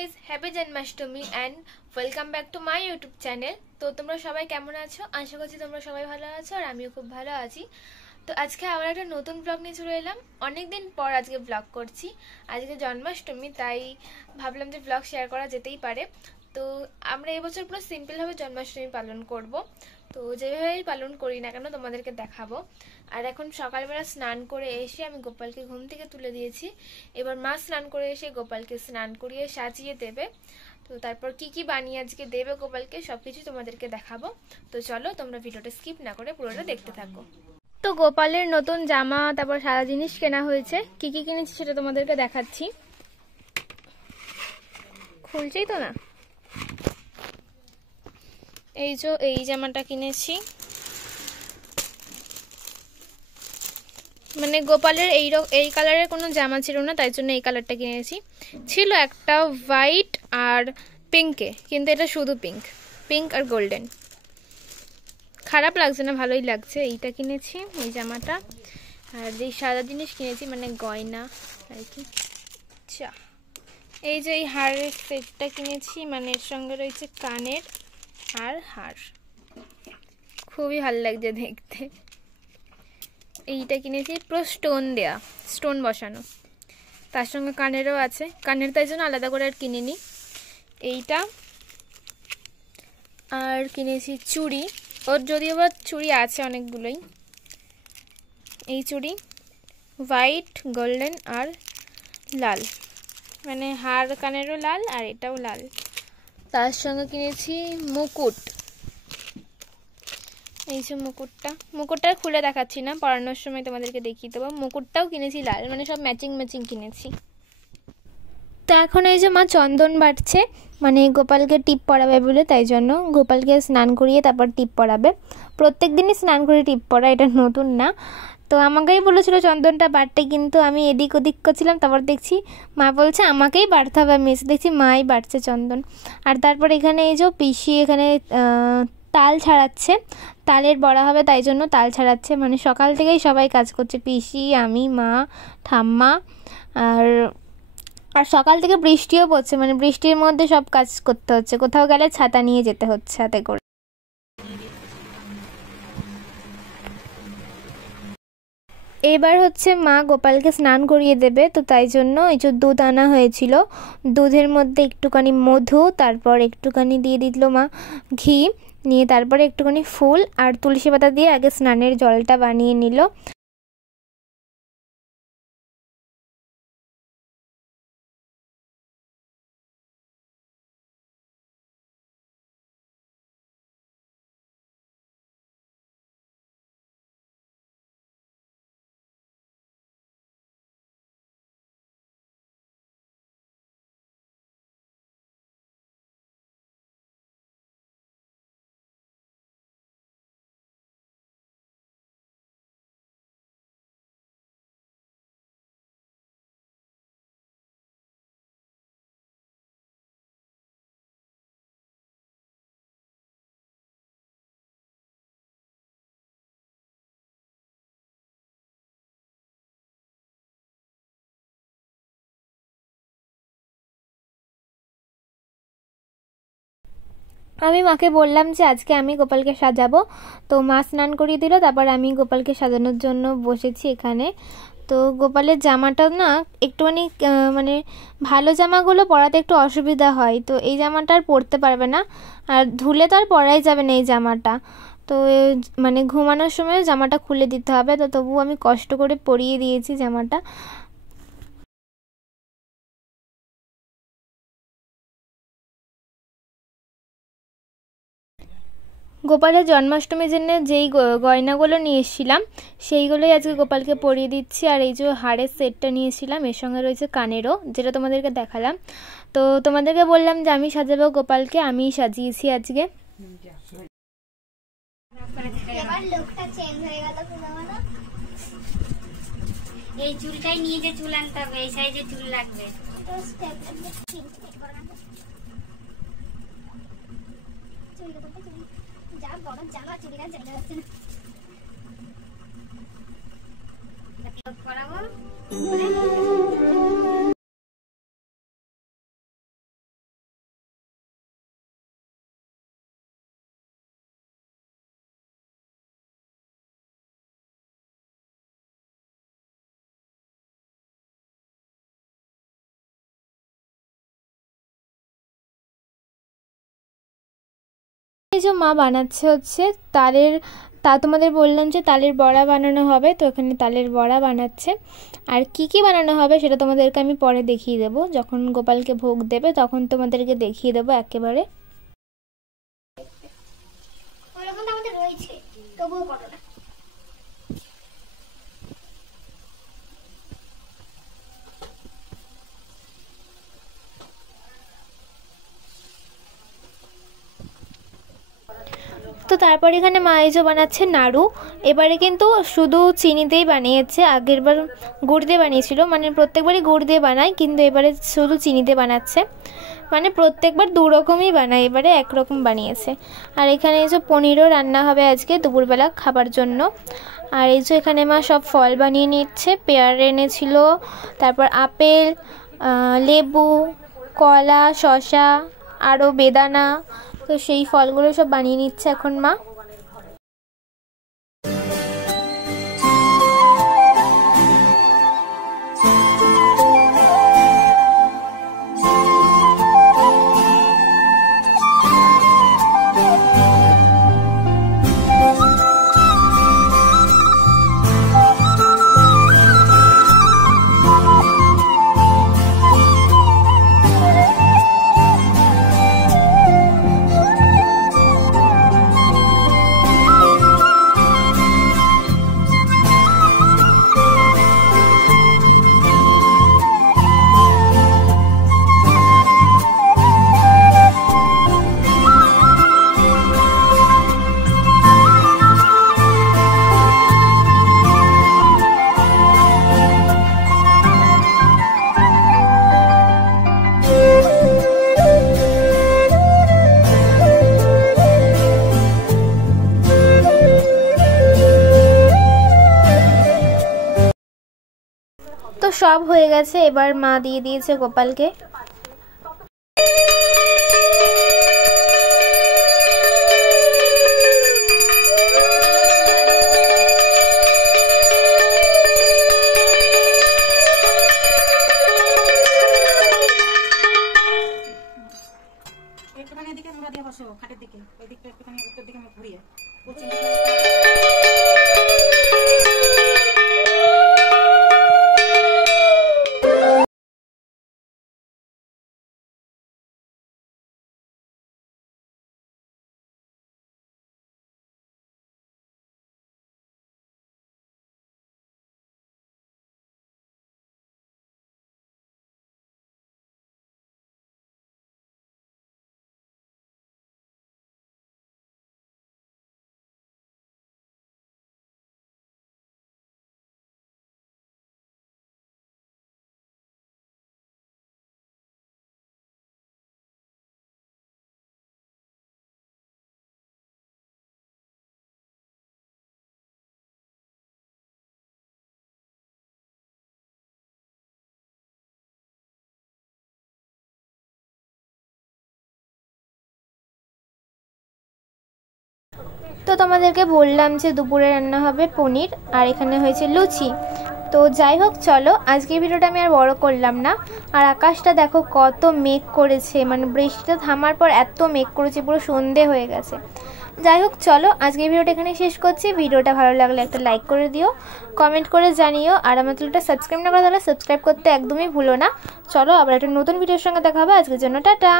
Guys, happy Janmashtami and welcome back to my YouTube channel. তো তোমরা সবাই কেমন আছো? আশা করছি তোমরা সবাই ভালো আছো আর আমিও খুব ভালো আছি। তো আজকে আবার একটা নতুন ব্লগ নিয়ে চলে এলাম। অনেকদিন পর আজকে ব্লগ করছি। আজকে জন্মাষ্টমী, তাই ভাবলাম যে ব্লগ শেয়ার করা যেতেই পারে। তো আমরা এবছর পুরো সিম্পলভাবে জন্মাষ্টমী পালন করব। তো যেভাবেই পালন করি না কেন তোমাদেরকে দেখাবো। আর এখন সকালবেলা স্নান করে এসে আমি গোপালকে ঘুম থেকে তুলে দিয়েছি। এবার মা স্নান করে এসে গোপালকে স্নান করিয়ে সাজিয়ে দেবে। তো তারপর কি কি বানিয়ে আজকে দেবে গোপালকে সবকিছু তোমাদেরকে দেখাবো। তো চলো তোমরা ভিডিওটা স্কিপ না করে পুরোটা দেখতে থাকো। তো গোপালের নতুন জামা, তারপর সারা জিনিস কেনা হয়েছে। কি কি কিনেছি সেটা তোমাদেরকে দেখাচ্ছি। খুলছেই তো না। এই যে এই জামাটা কিনেছি, মানে গোপালের এই কালারের কোনো জামা ছিল না, তাই জন্য এই কালারটা কিনেছি। ছিল একটা হোয়াইট আর পিঙ্কে, কিন্তু এটা শুধু পিঙ্ক আর গোল্ডেন। খারাপ লাগছে না, ভালোই লাগছে। এইটা কিনেছি, এই জামাটা। আর যেই সাদা জিনিস কিনেছি মানে গয়না আর কি। এই যে এই হারের সেটটা কিনেছি, মানে এর সঙ্গে রয়েছে কানের আর হার, খুবই ভালো লাগছে দেখতে। এইটা কিনেছি পুরো স্টোন দেয়া, স্টোন বসানো, তার সঙ্গে কানেরও আছে। কানের তাই জন্য আলাদা করে আর কিনিনি। এইটা আর কিনেছি চুড়ি। ওর যদিও বা চুড়ি আছে অনেকগুলোই। এই চুড়ি হোয়াইট, গোল্ডেন আর লাল, মানে হার কানেরও লাল আর এটাও লাল। তার সঙ্গে কিনেছি মুকুট। এই যে মুকুটটা খুলে দেখাচ্ছি না, পরানোর সময় তোমাদেরকে দেখিয়ে দেবো। মুকুটটাও কিনেছি লাল, মানে সব ম্যাচিং কিনেছি। তো এখন এই যে মা চন্দন বাটছে, মানে গোপালকে টিপ পরাবে বলে, তাই জন্য গোপালকে স্নান করিয়ে তারপর টিপ পরাবে। প্রত্যেক দিনই স্নান করে টিপ পরা, এটা নতুন না। তো আমাকেই বলেছিল চন্দনটা বাটতে, কিন্তু আমি এদিক ওদিক করছিলাম। তারপর দেখছি মা বলছে আমাকেই বাটতে হবে। আমি এসে দেখছি মাই বাটছে চন্দন। আর তারপর এখানে এই যে পিসি এখানে তাল ছাড়াচ্ছে, তালের বড়া হবে তাই জন্য তাল ছাড়াচ্ছে। মানে সকাল থেকেই সবাই কাজ করছে, পিসি, আমি, মা, ঠাম্মা। আর সকাল থেকে বৃষ্টিও পড়ছে, মানে বৃষ্টির মধ্যে সব কাজ করতে হচ্ছে। কোথাও গেলে ছাতা নিয়ে যেতে হচ্ছে হাতে করে। এবার হচ্ছে মা গোপালকে স্নান করিয়ে দেবে, তো তাই জন্য এই যে দুধ আনা হয়েছিল। দুধের মধ্যে একটুখানি মধু, তারপর একটুখানি দিয়ে দিল মা ঘি, নিয়ে তারপরে একটুখানি ফুল আর তুলসী পাতা দিয়ে আগে স্নানের জলটা বানিয়ে নিল। আমি মাকে বললাম যে আজকে আমি গোপালকে সাজাবো। তো মা স্নান করিয়ে দিল, তারপর আমি গোপালকে সাজানোর জন্য বসেছি এখানে। তো গোপালের জামাটা না একটুখানি মানে ভালো জামাগুলো পরাতে একটু অসুবিধা হয়, তো এই জামাটা আর পরতে পারবে না। আর ধুলে তো আর পরাই যাবে না এই জামাটা। তো মানে ঘুমানোর সময় জামাটা খুলে দিতে হবে। তো তবু আমি কষ্ট করে পরিয়ে দিয়েছি জামাটা। গোপালের জন্মাষ্টমীর জন্য যেই গয়নাগুলো নিয়ে এসেছিলাম সেইগুলোই আজকে গোপালকে পরিয়ে দিচ্ছি। আর এই যে হাড়ের সেটটা নিয়েছিলাম, এর সঙ্গে রয়েছে কানেরও, যেটা তোমাদেরকে দেখালাম। তো তোমাদেরকে বললাম যে আমি সাজাবো গোপালকে, আমি সাজিয়েছি আজকে। এই চুলটাই নিয়ে যে চুল আনতে হবে, এই সাইজে চুল লাগবে। যা বড় জ্বালা, চুড়িটা জ্বালা যাচ্ছে না করাবো। এই যে মা বানাচ্ছে হচ্ছে তালের, তা তোমাদের বললাম যে তালের বড়া বানানো হবে, তো এখানে তালের বড়া বানাচ্ছে। আর কি কি বানানো হবে সেটা তোমাদেরকে আমি পরে দেখিয়ে দেবো, যখন গোপালকে ভোগ দেবে তখন তোমাদেরকে দেখিয়ে দেবো একেবারে। আমাদের রয়েছে তবুও করো না। তো তারপর এখানে মা এজো বানাচ্ছে নাড়ু। এবারে কিন্তু শুধু চিনিতেই বানিয়েছে, আগেরবার গুড় দিয়ে বানিয়েছিল, মানে প্রত্যেকবারই গুড় দিয়ে বানায়, কিন্তু এবারে শুধু চিনিতে বানাচ্ছে। মানে প্রত্যেকবার দু রকমই বানায়, এবারে একরকম বানিয়েছে। আর এখানে এই যে পনিরও রান্না হবে আজকে দুপুরবেলা খাবার জন্য। আর এই যে এখানে মা সব ফল বানিয়ে নিচ্ছে, পেয়ার এনেছিল, তারপর আপেল, লেবু, কলা, শসা, আরও বেদানা, তো সেই ফলগুলো সব বানিয়ে নিচ্ছে এখন মা। তো সব হয়ে গেছে, এবার মা দিয়ে দিয়েছে গোপালকে। একটুখানি এদিকে তোমরা দিয়ে বসো, খাটের দিকে, ওই দিকটা একটুখানি উত্তর দিকে ঘুরিয়ে। তো তোমাদেরকে বললাম যে দুপুরে রান্না হবে পনির, আর এখানে হয়েছে লুচি। তো যাই হোক, চলো আজকের ভিডিওটা আমি আর বড় করলাম না। আর আকাশটা দেখো কত মেঘ করেছে, মানে বৃষ্টিটা থামার পর এত মেঘ করেছে, পুরো সন্ধে হয়ে গেছে। যাই হোক, চলো আজকের ভিডিওটা এখানে শেষ করছি। ভিডিওটা ভালো লাগলে একটা লাইক করে দিও, কমেন্ট করে জানিও, আর আমার চ্যানেলটা সাবস্ক্রাইব না করে তাহলে সাবস্ক্রাইব করতে একদমই ভুলো না। চলো আবার একটা নতুন ভিডিওর সঙ্গে দেখা হবে, আজকের জন্য টাটা।